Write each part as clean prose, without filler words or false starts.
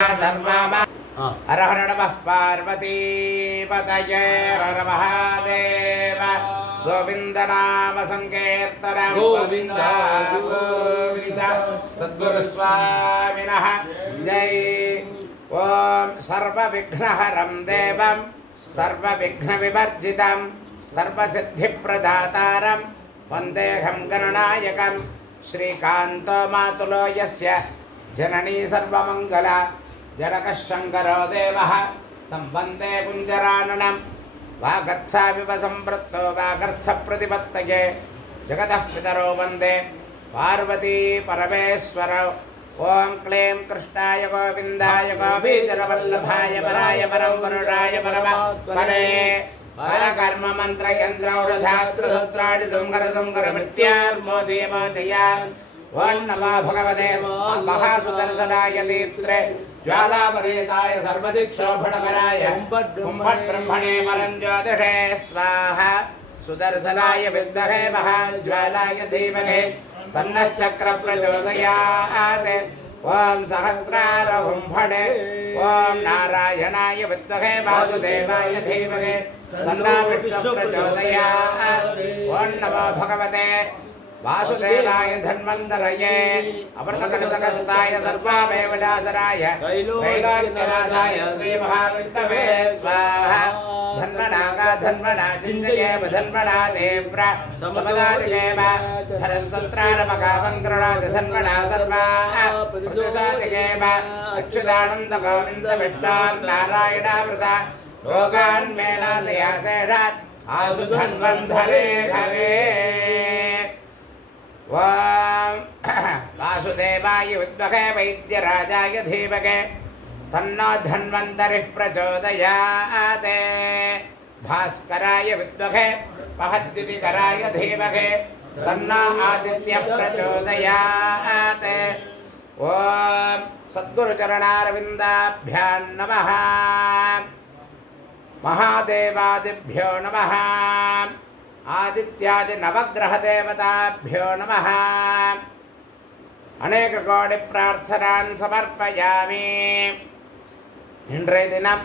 धर्मा हर हर नमः पार्वतीपतये हर महादेव गोविंद नाम संकीर्तनं गोविंद गोविंद सद्गुरु स्वामिनः जय। ओम सर्वविघ्नहरं देवं सर्वविघ्नविवर्जितं सर्वसिद्धिप्रदातारं वन्देऽहं गणनायकं श्रीकान्तो मातुलो यस्य जननी सर्वमङ्गला जनकशङ्करो देवः तं वन्दे कुञ्जराननं वागर्थाविव संवृत्तो वागर्थप्रतिपत्तये जगतः पितरो वन्दे पार्वती परमेश्वरौ। ॐ क्लीं कृष्णाय गोविन्दाय गोपीचरवल्लभाय पराय परं वरुणाय परमात्मने परकर्म मन्त्रयन्त्रौषधात्रसत्राणि संहर ओं नमो भगवते महासुदर्शनाय दीप्त्रे ज्वालावरेताय सर्वदिक्षोभणकराय कुम्भट्ब्रह्मणे मरञ्ज्योतिषे स्वाहा। सुदर्शनाय विद्महे महाज्वालाय धीमहि तन्नश्चक्र प्रचोदयात्। ओं सहस्रारकुम्भणे ओं नारायणाय विद्महे वासुदेवाय धीमहि तन्नो विष्णुः प्रचोदयात्। ओं नमो भगवते वासुदेवाय धन्वन्तरये अमृतकलशहस्ताय सर्वामेवनाशराय त्रैलोक्यनाथाय श्रीमहाविष्णवे स्वाहा। धन्वनागा धन्वना चिञ्जयेव धन्वना देव्र समदाजयेव धरस्सन्त्रारमकामन्त्रणाद धन्वना सर्वाः प्रतिसाजयेव अच्युतानन्दगोविन्दविष्णान् नारायणामृता रोगान् मे नाशया शेषान् आसु धन्वन्धरे धरे। वासुदेवाय विद्महे वैद्यराजाय धीमहि तन्नो धन्वन्तरिः प्रचोदयात्। भास्कराय विद्महे महद्युतिकराय धीमहि तन्नो आदित्यः प्रचोदयात्। ॐ सद्गुरुचरणारविन्दाभ्यां नमः। महादेवादिभ्यो नमः। आदित्यादि नवग्रह देवताभ्यो नमः। अनेक कोटि प्रार्थनान् समर्पयामि। इन्றைய தினம்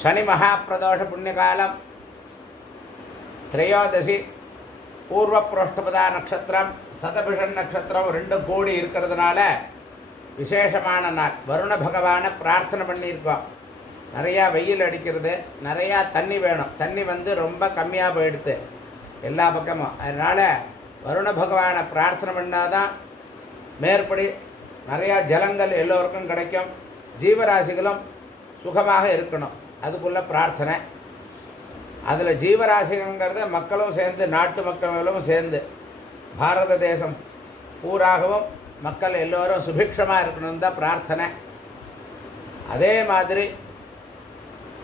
शनि महाप्रदोष पुण्यकालम त्रयोदशी पूर्व प्रोष्ठपदा नक्षत्रम சதபிஷன் நட்சத்திரம் ரெண்டு கோடி இருக்கிறதுனால விசேஷமான நாள். வருண பகவானை பிரார்த்தனை பண்ணியிருக்கோம். நிறையா வெயில் அடிக்கிறது, நிறையா தண்ணி வேணும். தண்ணி ரொம்ப கம்மியாக போயிடுது எல்லா பக்கமும். அதனால் வருண பகவானை பிரார்த்தனை பண்ணால் தான் மேற்படி நிறையா ஜலங்கள் எல்லோருக்கும் கிடைக்கும், ஜீவராசிகளும் சுகமாக இருக்கணும். அதுக்குள்ள பிரார்த்தனை. அதில் ஜீவராசிங்கிறத மக்களும் சேர்ந்து, நாட்டு மக்களும் சேர்ந்து, பாரத தேசம் பூராகவும் மக்கள் எல்லோரும் சுபிக்ஷமாக இருக்கணும் தான் பிரார்த்தனை. அதே மாதிரி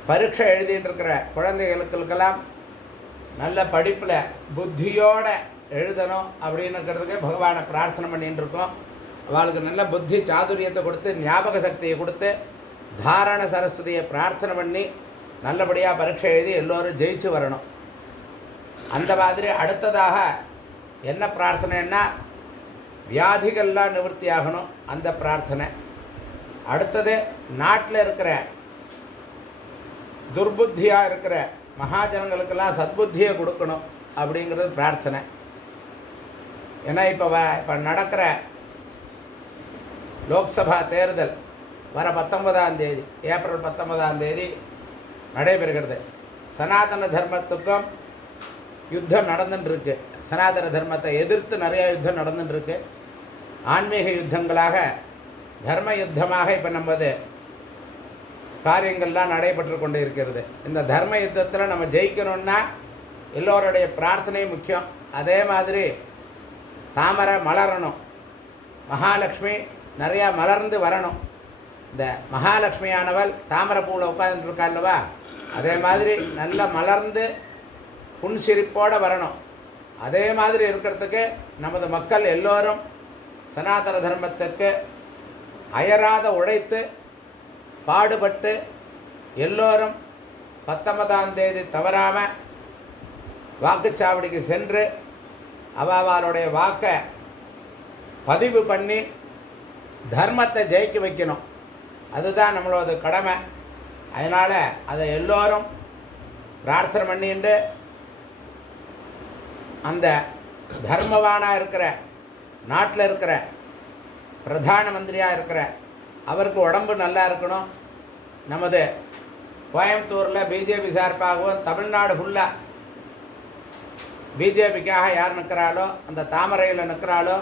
பரீட்சை எழுதிட்டு இருக்கிற குழந்தைகளுக்கெல்லாம் நல்ல படிப்பில் புத்தியோடு எழுதணும் அப்படின்னுக்கிறதுக்கு பகவானை பிரார்த்தனை பண்ணிட்டு இருக்கோம். அவளுக்கு நல்ல புத்தி சாதுரியத்தை கொடுத்து, ஞாபக சக்தியை கொடுத்து, தாரண சரஸ்வதியை பிரார்த்தனை பண்ணி நல்லபடியாக பரீட்சை எழுதி எல்லோரும் ஜெயிச்சு வரணும். அந்த மாதிரி அடுத்ததாக என்ன பிரார்த்தனைன்னா, வியாதிகள்லாம் நிவர்த்தி ஆகணும், அந்த பிரார்த்தனை. அடுத்தது நாட்டில் இருக்கிற துர்புத்தியாக இருக்கிற மகாஜனங்களுக்கெல்லாம் சத்புத்தியை கொடுக்கணும் அப்படிங்கிறது பிரார்த்தனை. ஏன்னா இப்போ நடக்கிற லோக்சபா தேர்தல் வர 19ஆம் தேதி, ஏப்ரல் 19ஆம் தேதி நடைபெறுகிறது. சனாதன தர்மத்துக்கும் யுத்தம் நடந்துட்டுருக்கு. சனாதன தர்மத்தை எதிர்த்து நிறையா யுத்தம் நடந்துட்டுருக்கு. ஆன்மீக யுத்தங்களாக, தர்ம யுத்தமாக இப்போ நமது காரியங்கள்லாம் நடைபெற்று கொண்டு இருக்கிறது. இந்த தர்ம யுத்தத்தில் நம்ம ஜெயிக்கணும்னா எல்லோருடைய பிரார்த்தனை முக்கியம். அதே மாதிரி தாமரை மலரணும், மகாலட்சுமி நிறையா மலர்ந்து வரணும். இந்த மகாலட்சுமியானவள் தாமரை பூவில் உட்கார்ந்துருக்கா இல்லவா, அதே மாதிரி நல்லா மலர்ந்து புன்சிரிப்போடு வரணும். அதே மாதிரி இருக்கிறதுக்கு நமது மக்கள் எல்லோரும் சனாதன தர்மத்திற்கு அயராத உழைத்து பாடுபட்டு எல்லோரும் 19ஆம் தேதி தவறாமல் வாக்குச்சாவடிக்கு சென்று அவளுடைய வாக்கை பதிவு பண்ணி தர்மத்தை ஜெயிக்க வைக்கணும். அதுதான் நம்மளோட கடமை. அதனால் அதை எல்லோரும் பிரார்த்தனை பண்ணிட்டு அந்த தர்மவானாக இருக்கிற நாட்டில் இருக்கிற பிரதான மந்திரியாக இருக்கிற அவருக்கு உடம்பு நல்லா இருக்கணும். நமது கோயம்புத்தூரில் பிஜேபி சார்பாகவும் தமிழ்நாடு ஃபுல்லாக பிஜேபிக்காக யார் நிற்கிறாளோ, அந்த தாமரையில் நிற்கிறாளோ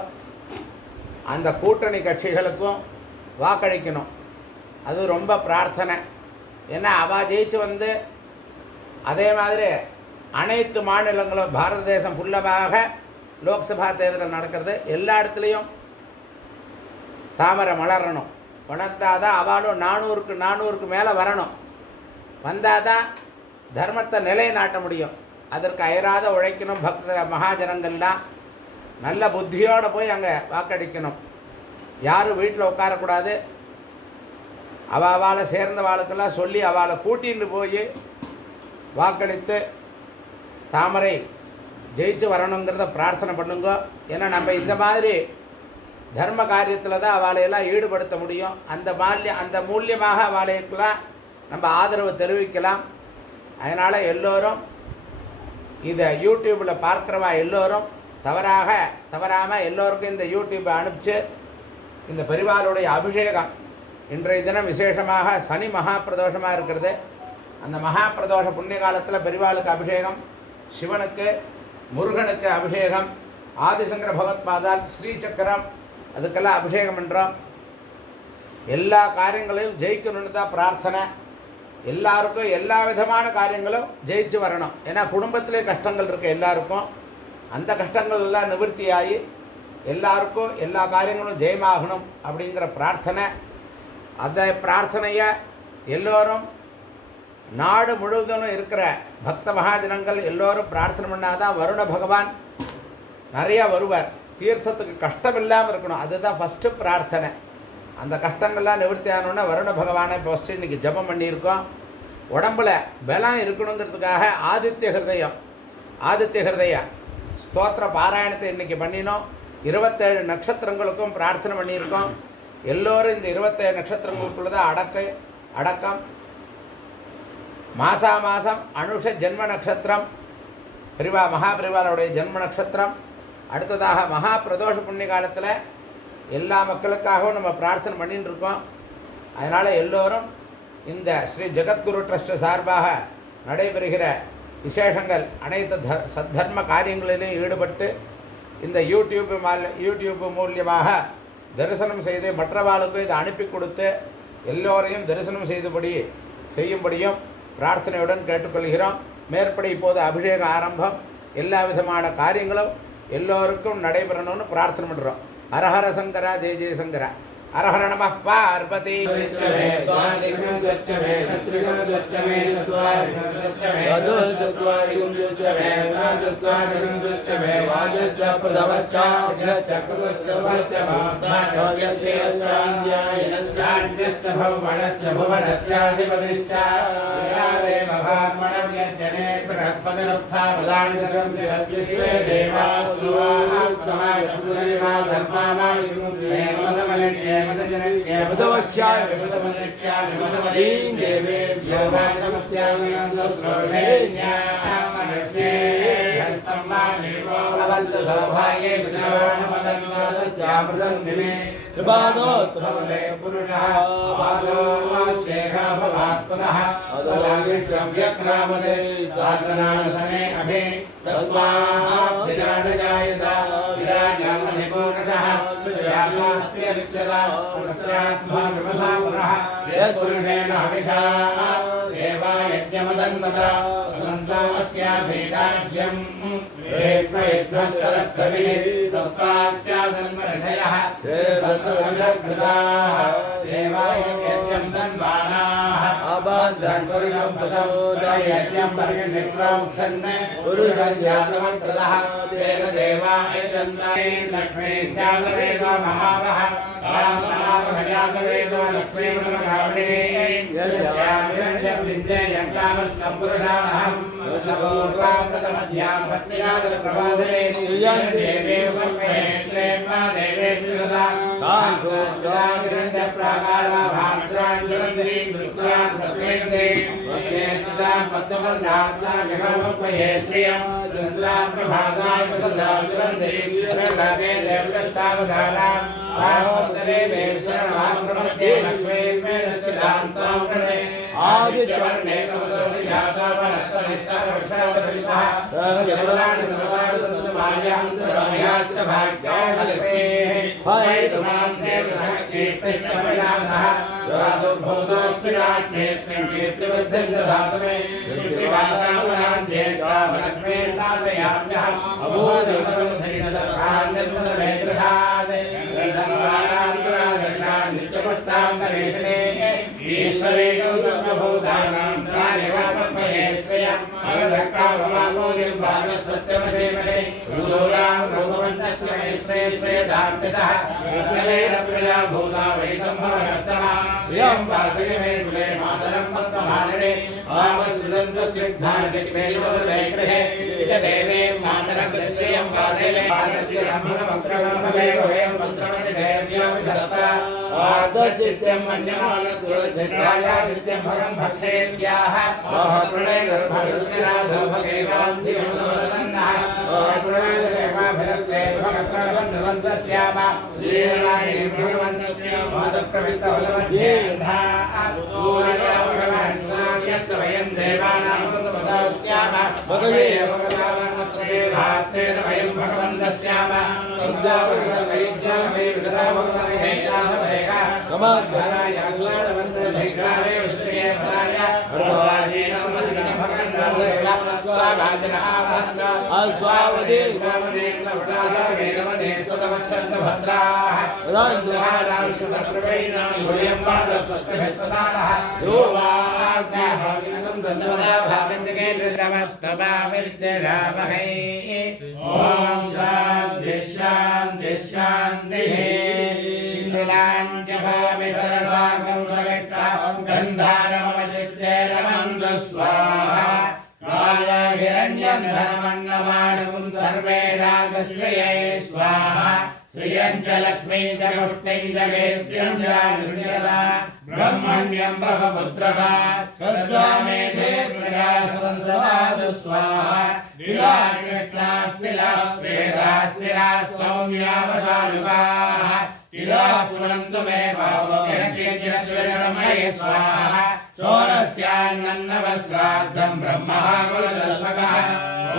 அந்த கூட்டணி கட்சிகளுக்கும் வாக்களிக்கணும். அது ரொம்ப பிரார்த்தனை. ஏன்னா அவள் ஜெயிச்சு வந்து அதே மாதிரி அனைத்து மாநிலங்களும் பாரத தேசம் ஃபுல்லமாக லோக்சபா தேர்தல் நடக்கிறது. எல்லா இடத்துலையும் தாமரை மலரணும். வளர்ந்தால் தான் அவளும் 400க்கு மேலே வரணும். வந்தால் தான் தர்மத்தை நிலைநாட்ட முடியும். அதற்கு அயராத உழைக்கணும். பக்த மகாஜனங்கள்லாம் நல்ல புத்தியோடு போய் அங்கே வாக்களிக்கணும். யாரும் வீட்டில் உட்காரக்கூடாது. அவளை சேர்ந்த வாழ்க்கெல்லாம் சொல்லி அவளை கூட்டின்னு போய் வாக்களித்து தாமரை ஜெயிச்சு வரணுங்கிறத பிரார்த்தனை பண்ணுங்க. ஏன்னா நம்ம இந்த மாதிரி தர்ம காரியத்தில் தான் அவளையெல்லாம் ஈடுபடுத்த முடியும். அந்த மூலியமாக அவளைக்கெல்லாம் நம்ம ஆதரவு தெரிவிக்கலாம். அதனால் எல்லோரும் இதை யூடியூப்பில் பார்க்குறவா எல்லோரும் தவறாமல் எல்லோருக்கும் இந்த யூடியூப்பை அனுப்பிச்சு இந்த பெரிவாளுடைய அபிஷேகம் இன்றைய தினம் விசேஷமாக சனி மகா பிரதோஷமாக இருக்கிறது. அந்த மகா பிரதோஷ புண்ணிய காலத்தில் பெரிவாளுக்கு அபிஷேகம், சிவனுக்கு முருகனுக்கு அபிஷேகம், ஆதிசங்கர பகவத்பாதால் ஸ்ரீசக்கரம் அதுக்கெல்லாம் அபிஷேகம் பண்ணுறோம். எல்லா காரியங்களையும் ஜெயிக்கணும்னு தான் பிரார்த்தனை. எல்லாருக்கும் எல்லா விதமான காரியங்களும் ஜெயிச்சு வரணும். ஏன்னா குடும்பத்திலே கஷ்டங்கள் இருக்க எல்லாருக்கும் அந்த கஷ்டங்கள் எல்லாம் நிவர்த்தியாகி எல்லாருக்கும் எல்லா காரியங்களும் ஜெயமாகணும் அப்படிங்கிற பிரார்த்தனை. அந்த பிரார்த்தனையை எல்லோரும் நாடு முழுவதும் இருக்கிற பக்த மகாஜனங்கள் எல்லோரும் பிரார்த்தனை பண்ணாதான் வருண பகவான் நிறையா வருவார். தீர்த்தத்துக்கு கஷ்டம் இல்லாமல் இருக்கணும். அதுதான் ஃபஸ்ட்டு பிரார்த்தனை. அந்த கஷ்டங்கள்லாம் நிவர்த்தி ஆகணுன்னா வருண பகவானை ஃபஸ்ட்டு இன்றைக்கி ஜபம் பண்ணியிருக்கோம். உடம்பில் பலம் இருக்கணுங்கிறதுக்காக ஆதித்ய ஹிருதய ஸ்தோத்திர பாராயணத்தை இன்றைக்கி பண்ணினோம். 27 நட்சத்திரங்களுக்கும் பிரார்த்தனை பண்ணியிருக்கோம். எல்லோரும் இந்த 27 நட்சத்திரங்களுக்குள்ள தான் அடக்கம். மாதம் அனுஷ ஜென்ம நட்சத்திரம் மகாபிரிவாளுடைய ஜென்ம நட்சத்திரம். அடுத்ததாக மகா பிரதோஷ புண்ணிய காலத்தில் எல்லா மக்களுக்காகவும் நம்ம பிரார்த்தனை பண்ணிட்டு இருக்கோம். அதனால் எல்லோரும் இந்த ஸ்ரீ ஜெகத்குரு ட்ரஸ்ட் சார்பாக நடைபெறுகிற விசேஷங்கள் அனைத்து சத்தர்ம காரியங்களிலும் ஈடுபட்டு இந்த யூடியூப் மூலியமாக தரிசனம் செய்து மற்றவாளுக்கும் இதை அனுப்பி கொடுத்து எல்லோரையும் தரிசனம் செய்யும்படியும் பிரார்த்தனையுடன் கேட்டுக்கொள்கிறோம். மேற்படி இப்போது அபிஷேக ஆரம்பம். எல்லா விதமான காரியங்களும் எல்லோருக்கும் நடைபெறணும்னு பிரார்த்தனை பண்ணுறோம். ஹரஹர சங்கரா, ஜெய ஜெய சங்கரா. ஹரஹர நம பார்வதி. भद्रं यज्ञं पर्यनिक्रं क्षण्णे पुरुषज्ञातमग्रदः तेन देवायजन्ते लक्ष्मी जातवेदो महावः महावहजातवेदो लक्ष्मी ब्रह्मगावणे यस्यामिरण्यं विद्येयं कामस्सम्पुरुषाणहं वसपूर्वामृतमध्यां भस्तिनादप्रभादने देवे उपमहे श्रेष्मा देवे विरदा कांसोद्रागिरण्यप्राकारा भाद्राञ्जलन्धरीं दृष्ट्वां तत्वेन्दे वक्रेष्टितां पद्मवर्णात्मा विहमपये श्रियं चन्द्रां प्रभासाय सजाजुलन्धरीं श्रीलगे देवदत्तावधानां तावोदरे वेशरणं प्रपद्ये लक्ष्मीर्मेण सिद्धान्तां गणे आदित्यवर्णे नवसोदिजाता वनस्पतिश्चरवृक्षादभितः तस्यबलानि नवसारुतमायान्तरायाश्च भाग्यानिलेपेः वैतुमां देवसः कीर्तिश्च विलासः रादुर्भूतोऽस्मि राज्ञेऽस्मिन् कीर्तिवृद्धिं ददातु मे कीर्तिवासावनां ज्येष्ठामलक्ष्मीर्नाशयाम्यहम् अबोधवसुधैर्यदर्भान्यन्मदमे गृहात् गन्धर्वारान्तरादर्शान् नित्यपुष्टां दरेशने ईश्वरेकं सर्वभूतानां तानेवापद्महे श्रियम् अवधक्काममामोदिं भागसत्यमसेमहे शूरां रघुवन्तस्य मे श्रेयश्रेयदान्तिसः विद्यमेन प्रिया भूता वै सम्भवनर्तमा प्रियं वासय मे कुले मातरं पद्ममालिने आमस्सुदन्तस्निग्धानचिक्मेयुवदमे गृहे च देवीं मातरग्रश्रियं वासय आदस्य ब्रह्मणमन्त्रमहे वयं मन्त्रमति देव्यो विधत्ता आर्धचित्यं मन्यमानतुलचित्रायादित्यं भगं भक्षेत्याह प्रणय गर्भगर्भराधो भगेवान्धिवदन्नः प्रणय देवाभिरस्ते भगप्रणवन्नवन्दस्याम लीलानि भगवन्तस्य मादप्रवित्तवलमध्ये भगवान् वयं देवानामतपदास्याम भगवे भगवान् वयं भगवन्तस्याम उद्दावैद्यामे विदरा भगवन्हेयासभेगा समाधराय आह्लादवन्तधैग्रावे विश्वे भराय भगवाजीनं भगवन्नमदेवा स्वाभाजनहावहन्ता स्वावदे स्वावदे नवदासा वेरवदे सदवच्छन्दभद्राः वदान्तुहारां सदप्रवैनां यूयं पादस्वस्तिभिः सदानः यो वाग्याः दन्दवदा भावञ्जके नृतमस्तवामिर्दशामहै ॐ शान्तिः शान्तिः शान्तिः इंद्राञ्जभामि सरसा कंसविट्टा गन्धारमवचित्ते रमन्तु स्वाहा काला हिरण्यधर्मन्नवाणुं सर्वे रागश्रिये स्वाहा श्रियं च लक्ष्मी च पुष्टै च वेद्यं च निर्यदा ब्रह्मण्यं ब्रह्मपुत्रदा श्रद्धा मेधे प्रजा सन्तदातु स्वाहा दिलाकृष्णास्तिला वेदास्तिरा सौम्यावसानुगाः तिला पुनन्तु मे भावव्यज्ञज्ञरमये स्वाहा शोरस्यान्नवश्राद्धं ब्रह्मः कुलकल्पकः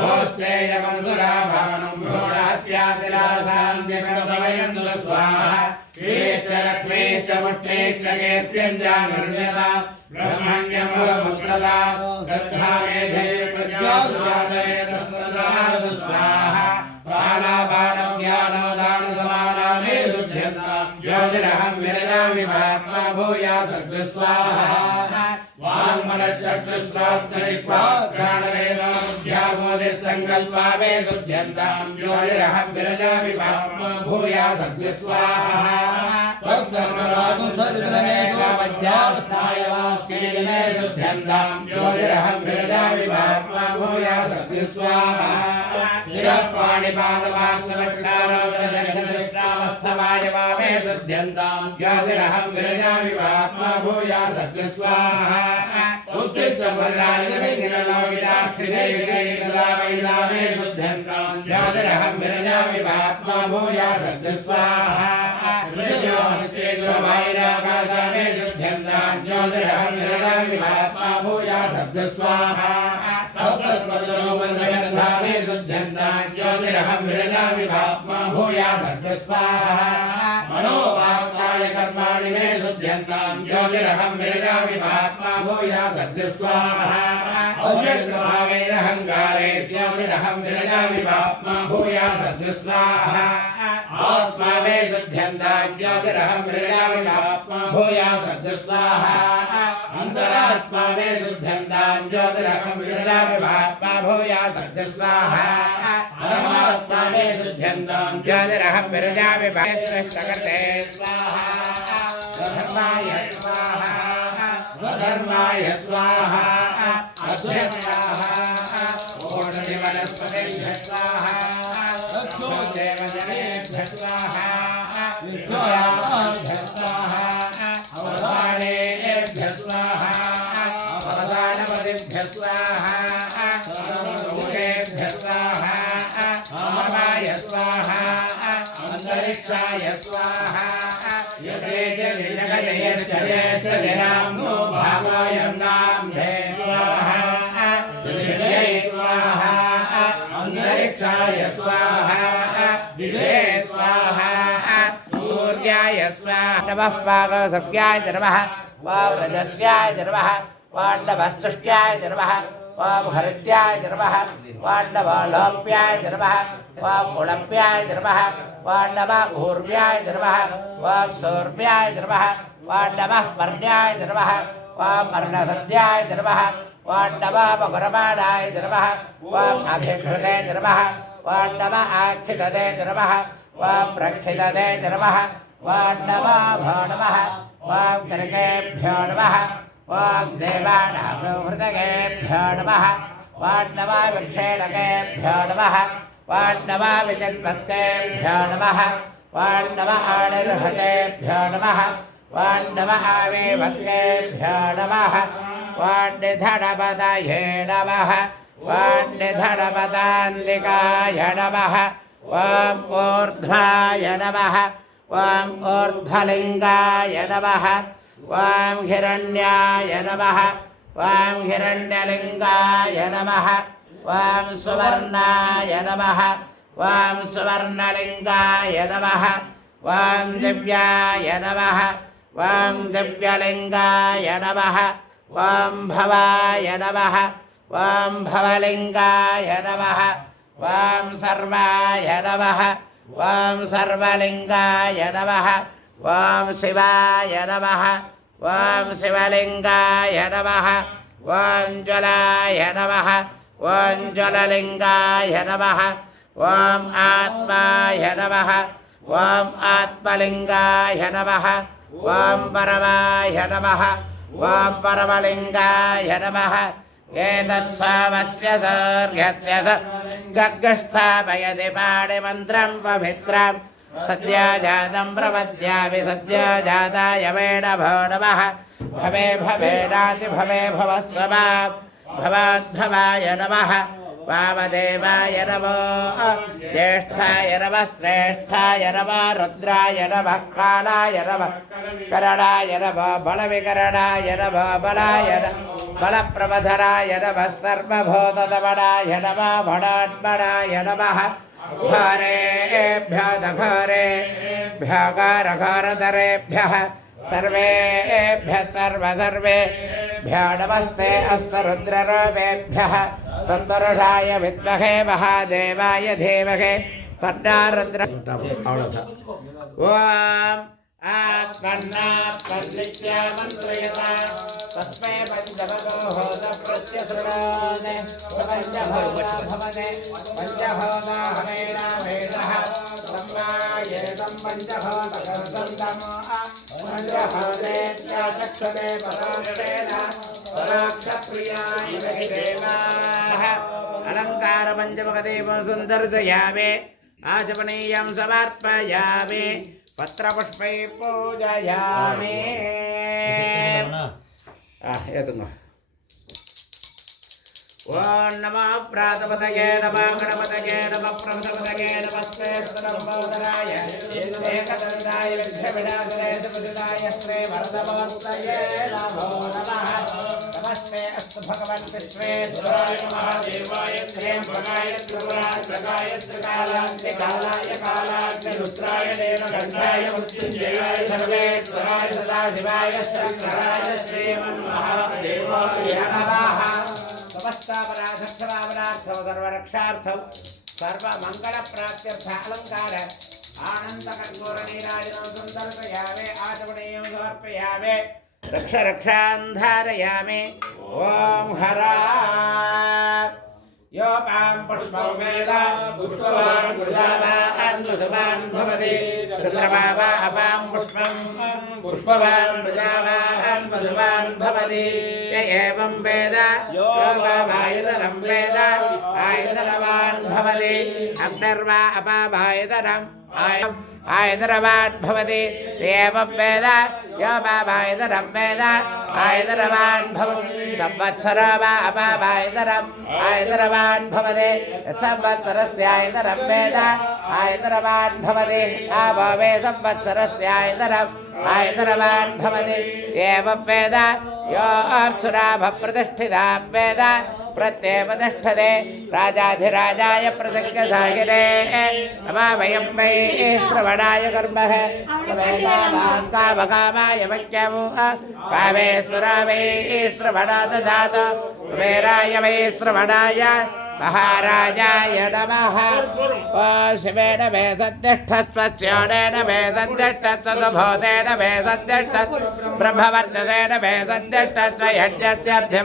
ओस्तेयकं सुराभानं भ्रूणात्यातिलासान्त्यसमयं स्वाहा श्रीश्च लक्ष्मीश्च पुष्टेश्च कीर्त्यञ्च निर्ण्यता ब्रह्मण्यं भगवपुत्रदा श्रद्धा मेधे प्रज्ञातवेदस्सन्दातु स्वाहा प्राणापानं ज्ञानोदानसमानामे शुद्ध्यन्तां ज्योतिरहं विरजामि महात्मा भूया सर्गस्वाहा वाङ्मनश्चक्षुश्रोत्ररिक्वा प्राणवेदोऽध्यामोदि सङ्कल्पावे शुद्ध्यन्तां ज्योतिरहं विरजामि महात्मा भूया सर्गस्वाहा त्वत्सर्वरागं सर्वतमेकावध्यास्नायवास्तेन शुद्ध्यन्तां ज्योतिरहं विरजामि महात्मा भूया सर्गस्वाहा शिरपाणिपादपार्श्ववट्टारोदरजगदशिष्टामस्तवायवामे शुद्ध्यन्तां ज्योतिरहं विरजामि महात्मा भूया सर्गस्वाहा उत्तिष्ठमल्लादिनलोकिताक्षिदेविदैकदावैदामे शुद्ध्यन्तां ज्योतिरहं विरजामि महात्मा भूया सर्गस्वाहा वैराकाशामे शुद्ध्यन्तां ज्योतिरहं विरजामि महात्मा भूया सर्गस्वाहा सप्तस्वर्गलोकगन्धामे शुद्ध्यन्तां ज्योतिरहं विरजामि महात्मा भूया सर्गस्वाहा मनोवाक्काय कर्माणि मे शुद्ध्यन्तां ज्योतिरहं विरजामि महात्मा भूया सर्गस्वाहा अव्यक्तभावैरहङ्कारे ज्योतिरहं विरजामि महात्मा भूया सर्गस्वाहा आत्मा मे शुद्ध्यन्तां ज्योतिरहं सृजामि आत्मा भूयात् स्वाहा अंतरात्मा मे शुद्ध्यन्तां ज्योतिरहं सृजामि आत्मा भूयात् स्वाहा परमात्मा मे शुद्ध्यन्तां ज्योतिरहं सृजामि सृष्टकर्ते स्वाहा धर्माय स्वाहा धर्माय स्वाहा अभ्य स्वाहा ओषधिवनस्पतिभ्य स्वाहा देवजनेभ्य स्वाहा विद्याभ्य स्वाहा अवधानेभ्य स्वाहा अवधानपतिभ्य स्वाहा सर्वभूतेभ्य स्वाहा महामाय स्वाहा अन्तरिक्षाय स्वाहा यज्ञेजनाम्नो भागायं नाम्भे स्वाहा स्वाहा अन्तरिक्षाय स्वाहा दिवे स्वाहा सूर्याय स्वाहा नमः पाकसव्याय नमः वाव्रजस्याय नमः वाण्डवस्तुष्ट्याय नमः वामहृत्याय नमः वाण्डवलोप्याय नमः वामुलप्याय नमः वाण्डवऊर्व्याय नमः वासौर्व्याय नमः वाण्डवः पर्ण्याय नमः वामर्णसद्याय नमः वाण्डवापगुरमाणाय नमः वाम् अभिघृते नमः वाण्डव आक्षितते नमः वां प्रक्षितते नमः वाण्डवाभो नमः वां कर्केभ्यो नमः वां देवानागहृदयेभ्यो नमः वाण्डवाविक्षेणकेभ्यो नमः वाण्डवाविजन्मत्तेभ्यो नमः वाण्डव आनिर्हतेभ्यो नमः वाण्डव आवेभक्तेभ्यो नमः वाण्डिधनपतये नमः वाण्डिधनपतान्तिकाय नमः वां ऊर्ध्वाय नमः वां ऊर्ध्वलिङ्गाय नमः वां हिरण्याय नमः वां हिरण्यलिङ्गाय नमः वां सुवर्णाय नमः वां सुवर्णलिङ्गाय नमः वां दिव्याय नमः वां दिव्यलिङ्गाय नमः वां भवाय नमः वां भवलिङ्गाय नमः वां सर्वाय नमः वां सर्वलिङ्गाय नमः वां शिवाय नमः वां शिवलिङ्गाय नमः वां ज्वलाय नमः वां ज्वललिङ्गाय नमः वां आत्माय नमः वां आत्मलिङ्गाय नमः वां परमाय नमः वां परमलिङ्गाय नमः एतत्सावस्य सर्घस्य स गग्गस्थापयति पाणिमन्त्रं पवित्रं सद्यजातं प्रपद्यामि सद्यजाताय वै नमो नमः भवे भवेनाति भवे भवस्वभाव भवाद्भवाय नमः वामदेवाय नमो ज्येष्ठाय नमः श्रेष्ठाय नमः रुद्राय नमः कालाय नमः करणाय नमः बलविकरणाय नमः बलाय बलप्रबधराय नमः सर्वभूतदमनाय नमः भणात्मनाय नमः घरेभ्यः दघरेभ्यः कारघरधरेभ्यः सर्वेभ्यः सर्वेभ्यः नमस्ते अस्तरुद्ररूपेभ्यः तत्पुरुषाय विद्महे महादेवाय धीमहि तन्नो रुद्रः ओम आत्मन्नात्मन्नित्यामन्त्रयता तस्मै पञ्चभगोहोत प्रत्यसृणोने पञ्चभोगा भवने पञ्चभोगा हवेना वेदः ब्रह्मायेदं पञ्चभोगगर्दन्दम् पञ्चभोगेत्याचक्षते पराक्षेण पराक्षप्रियाय देवाः अलङ्कारपञ्चमुखदेवं सुन्दर्शयामि आचमनीयं समर्पयामि पत्रपुष्पैः पूजयामि ओम नमः प्रातपतये नमः गणपतये नमः प्रभुपतये नमस्ते सर्वभूतराय एकदन्ताय विघ्नविनाशने सुकृताय श्री वरदमूर्तये नमो नमः नमस्ते अस्तु भगवन् विश्वेश्वराय महादेवाय त्र्यम्बकाय त्रिपुरान्तकाय त्रिकालान्तिकालाय कालाग्निरुद्राय देवगन्धाय मृत्युञ्जयाय सर्वेश्वराय सदाशिवाय शङ्कराय श्रीमन्महादेवाय नमः समस्तापराधक्षमापरार्थौ सर्वरक्षार्थौ सर्वमङ्गलप्राप्त्यर्थ अलङ्कार आनन्दकर्पूरनीराजनं सन्दर्पयामि आचमनीयं समर्पयामि रक्ष रक्षान् धारयामि ॐ हरा योपां पुष्पं वेद पुष्पवान् प्रजावान् वसवान् भवति चन्द्रमा वा अपां पुष्पं पुष्पवान् प्रजावान् वसवान् भवति य एवं वेद यो वायुधरं वेद आयुधरवान् भवति अग्निर्वा अपामायुधरम् आयुधरवान् भवति एवं वेद यो वायुधरं वेद आयुधरवान् भवति संवत्सरो वा अपामायुधरम् आयुधरवान् भवति संवत्सरस्य आयुधरं वेद आयुधरवान् भवति आवो वे संवत्सरस्य आयुधरम् आयुधरवान् भवति एवं वेद यो अप्सुराभप्रतिष्ठितां वेद प्रत्येपतिष्ठते राजाधिराजाय प्रसङ्गसाहिने नमामयं वै श्रवणाय कर्मः कामकामाय वक्यमो कामेश्वरा वै श्रवणा ददातु कुबेराय वै श्रवणाय महाराजाय नमः शिवेन मे सन्तिष्ठस्व स्योनेन मे सन्तिष्ठस्व सुबोधेन मे सन्तिष्ठस्व ब्रह्मवर्चसेन मे सन्तिष्ठस्व यज्ञस्यार्थिव